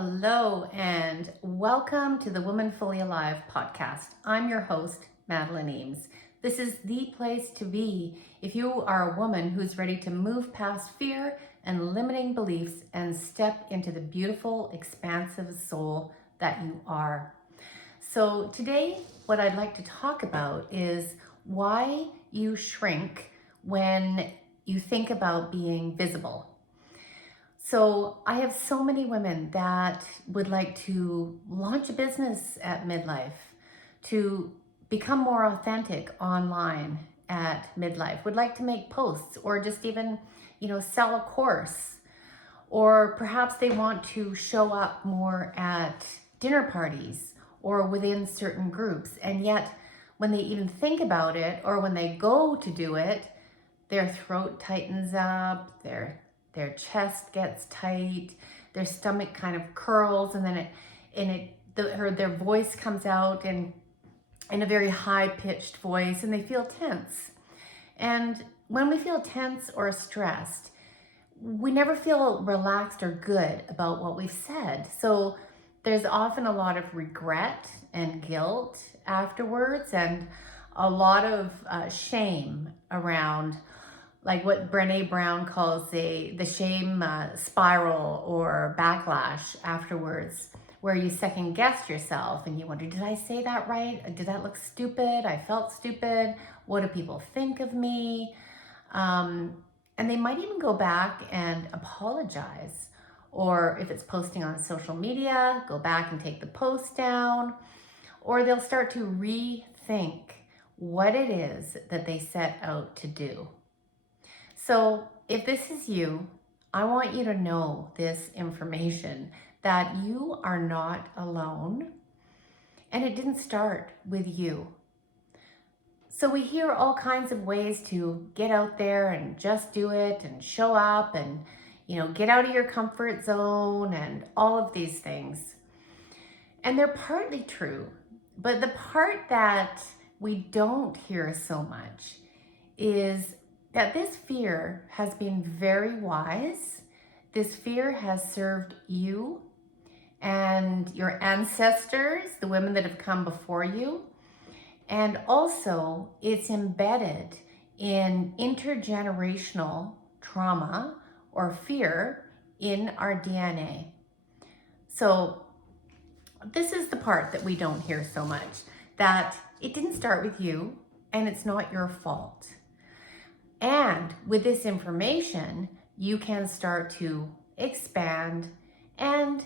Hello and welcome to the Woman Fully Alive podcast. I'm your host, Madeleine Eames. This is the place to be if you are a woman who's ready to move past fear and limiting beliefs and step into the beautiful, expansive soul that you are. So today, what I'd like to talk about is why you shrink when you think about being visible. So I have so many women that would like to launch a business at Midlife, to become more authentic online at Midlife, would like to make posts or just even, sell a course. Or perhaps they want to show up more at dinner parties or within certain groups. And yet when they even think about it or when they go to do it, their throat tightens up, their chest gets tight, their stomach kind of curls, and then their voice comes out in a very high-pitched voice, and they feel tense. And when we feel tense or stressed, we never feel relaxed or good about what we've said. So there's often a lot of regret and guilt afterwards, and a lot of shame around, like what Brené Brown calls the shame spiral or backlash afterwards, where you second guess yourself and you wonder, did I say that right? Did that look stupid? I felt stupid. What do people think of me? And they might even go back and apologize. Or if it's posting on social media, go back and take the post down. Or they'll start to rethink what it is that they set out to do. So if this is you, I want you to know this information, that you are not alone, and it didn't start with you. So we hear all kinds of ways to get out there and just do it and show up and, get out of your comfort zone and all of these things. And they're partly true, but the part that we don't hear so much is that this fear has been very wise. This fear has served you and your ancestors, the women that have come before you. And also it's embedded in intergenerational trauma or fear in our DNA. So this is the part that we don't hear so much, that it didn't start with you and it's not your fault. And with this information, you can start to expand and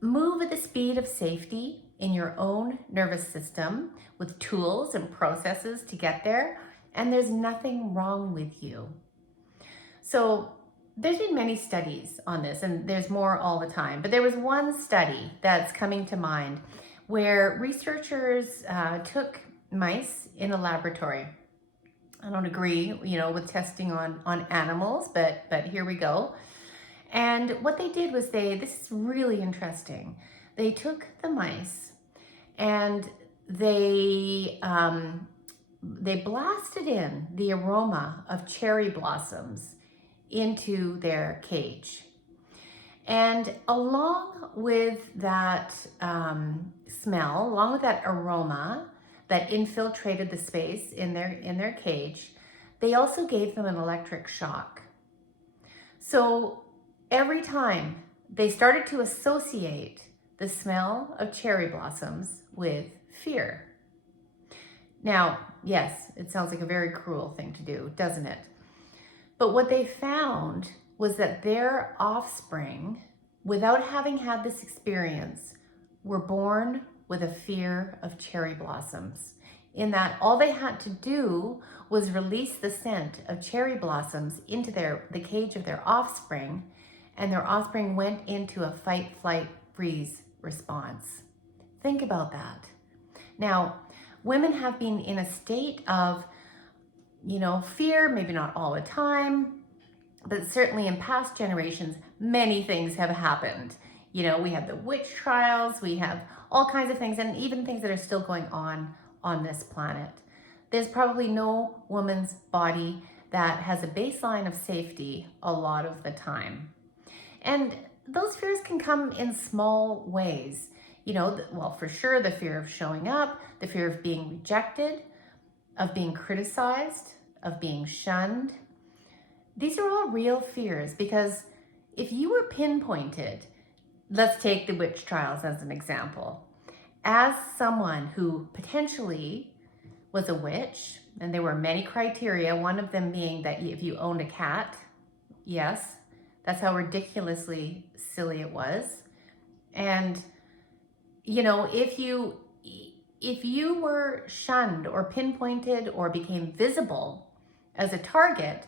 move at the speed of safety in your own nervous system with tools and processes to get there. And there's nothing wrong with you. So there's been many studies on this, and there's more all the time. But there was one study that's coming to mind where researchers took mice in a laboratory. I don't agree, with testing on animals, but here we go. And what they did was this is really interesting. They took the mice and they blasted in the aroma of cherry blossoms into their cage. And along with that smell, along with that aroma that infiltrated the space in their cage, they also gave them an electric shock. So every time they started to associate the smell of cherry blossoms with fear. Now, yes, it sounds like a very cruel thing to do, doesn't it? But what they found was that their offspring, without having had this experience, were born with a fear of cherry blossoms, in that all they had to do was release the scent of cherry blossoms into the cage of their offspring, and their offspring went into a fight, flight, freeze response. Think about that. Now, women have been in a state of, fear, maybe not all the time, but certainly in past generations, many things have happened. We have the witch trials, we have all kinds of things, and even things that are still going on this planet. There's probably no woman's body that has a baseline of safety a lot of the time. And those fears can come in small ways. Well, for sure, the fear of showing up, the fear of being rejected, of being criticized, of being shunned. These are all real fears, because if you were pinpointed, let's take the witch trials as an example, as someone who potentially was a witch, and there were many criteria, one of them being that if you owned a cat, yes, that's how ridiculously silly it was. And if you were shunned or pinpointed or became visible as a target,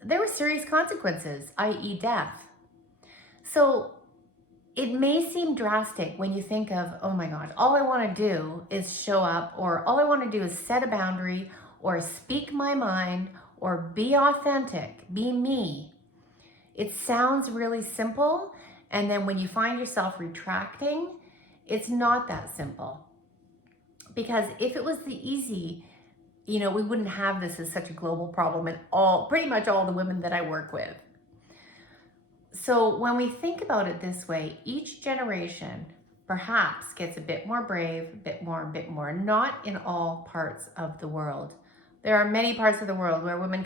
there were serious consequences, i.e. death. So it may seem drastic when you think of, oh my God, all I want to do is show up, or all I want to do is set a boundary, or speak my mind, or be authentic, be me. It sounds really simple, and then when you find yourself retracting, it's not that simple. Because if it was the easy, we wouldn't have this as such a global problem at all, pretty much all the women that I work with. So when we think about it this way, each generation perhaps gets a bit more brave, a bit more, not in all parts of the world. There are many parts of the world where women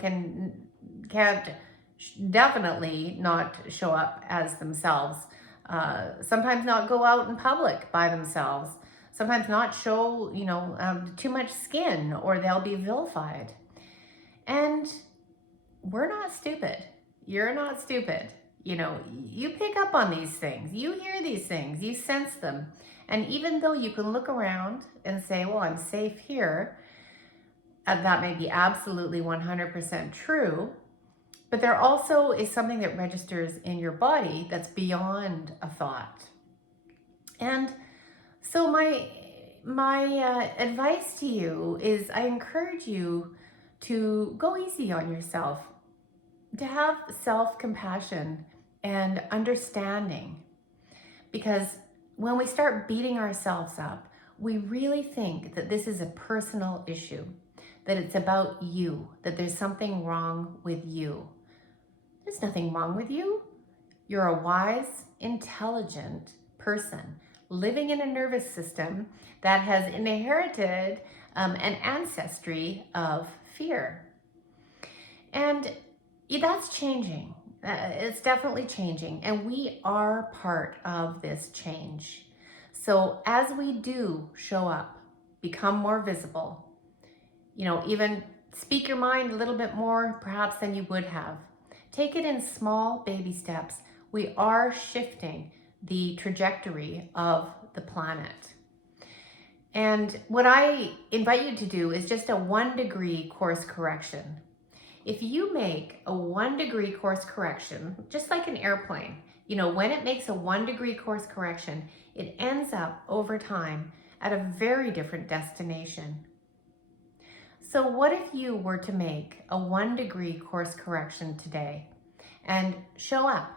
can't definitely not show up as themselves. Sometimes not go out in public by themselves. Sometimes not show, too much skin, or they'll be vilified. And we're not stupid. You're not stupid. You pick up on these things. You hear these things. You sense them. And even though you can look around and say, well, I'm safe here, that may be absolutely 100% true, but there also is something that registers in your body that's beyond a thought. And so my advice to you is, I encourage you to go easy on yourself, to have self-compassion and understanding. Because when we start beating ourselves up, we really think that this is a personal issue, that it's about you, that there's something wrong with you. There's nothing wrong with you. You're a wise, intelligent person living in a nervous system that has inherited an ancestry of fear. And that's changing. It's definitely changing. And we are part of this change. So as we do show up, become more visible, even speak your mind a little bit more perhaps than you would have. Take it in small baby steps. We are shifting the trajectory of the planet. And what I invite you to do is just a 1-degree course correction. If you make a 1-degree course correction, just like an airplane, when it makes a 1-degree course correction, it ends up over time at a very different destination. So what if you were to make a 1-degree course correction today and show up?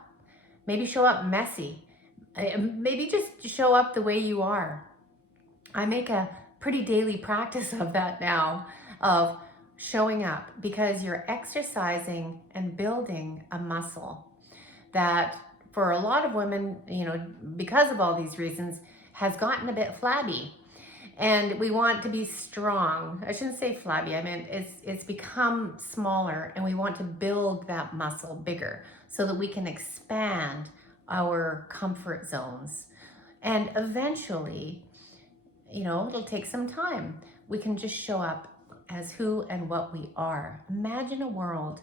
Maybe show up messy. Maybe just show up the way you are. I make a pretty daily practice of that now, of showing up, because you're exercising and building a muscle that for a lot of women, because of all these reasons, has gotten a bit flabby. And we want to be strong. I shouldn't say flabby. I mean, it's become smaller, and we want to build that muscle bigger so that we can expand our comfort zones. And eventually, it'll take some time. We can just show up as who and what we are. Imagine a world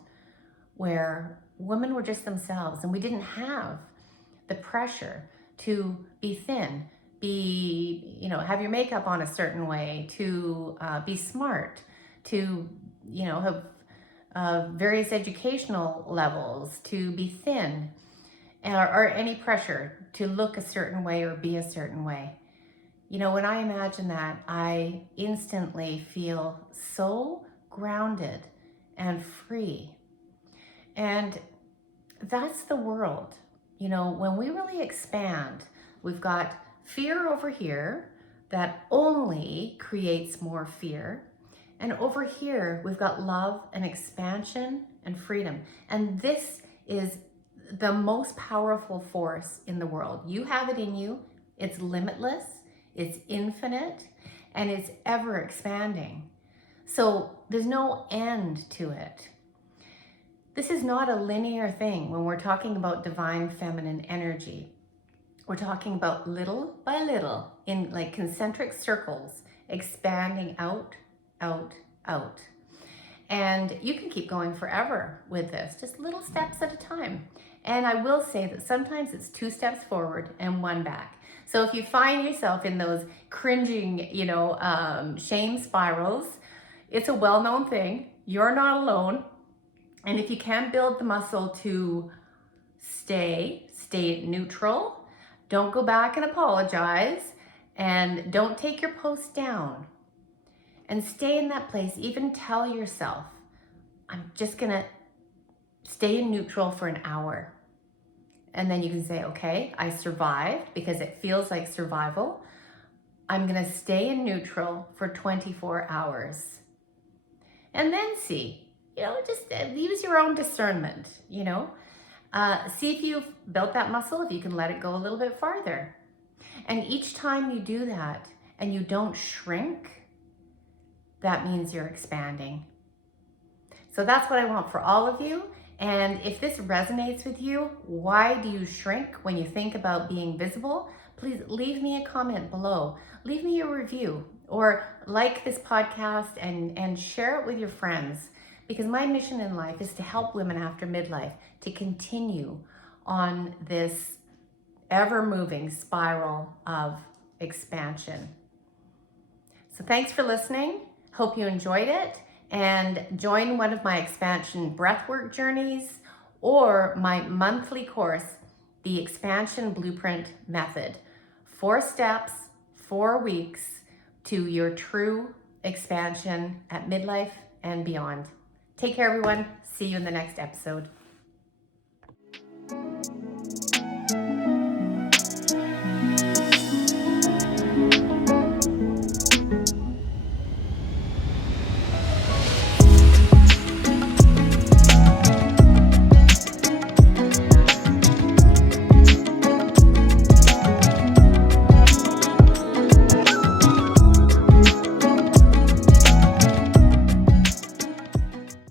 where women were just themselves, and we didn't have the pressure to be thin, have your makeup on a certain way, to be smart, to, have various educational levels, to be thin, or any pressure to look a certain way or be a certain way. When I imagine that, I instantly feel so grounded and free. And that's the world. When we really expand, we've got fear over here that only creates more fear. And over here, we've got love and expansion and freedom. And this is the most powerful force in the world. You have it in you. It's limitless, it's infinite, and it's ever expanding. So there's no end to it. This is not a linear thing when we're talking about divine feminine energy. We're talking about little by little in like concentric circles, expanding out, out, out. And you can keep going forever with this, just little steps at a time. And I will say that sometimes it's 2 steps forward and 1 back. So if you find yourself in those cringing, shame spirals, it's a well-known thing. You're not alone. And if you can't build the muscle to stay neutral, don't go back and apologize, and don't take your post down. And stay in that place. Even tell yourself, I'm just gonna stay in neutral for an hour. And then you can say, okay, I survived because it feels like survival. I'm gonna stay in neutral for 24 hours. And then see, just use your own discernment, see if you've built that muscle, if you can let it go a little bit farther. And each time you do that and you don't shrink, that means you're expanding. So that's what I want for all of you. And if this resonates with you, why do you shrink when you think about being visible? Please leave me a comment below. Leave me a review or like this podcast and share it with your friends, because my mission in life is to help women after midlife to continue on this ever-moving spiral of expansion. So thanks for listening. Hope you enjoyed it, and join one of my expansion breathwork journeys or my monthly course, the Expansion Blueprint Method. 4 steps, 4 weeks to your true expansion at midlife and beyond. Take care, everyone. See you in the next episode.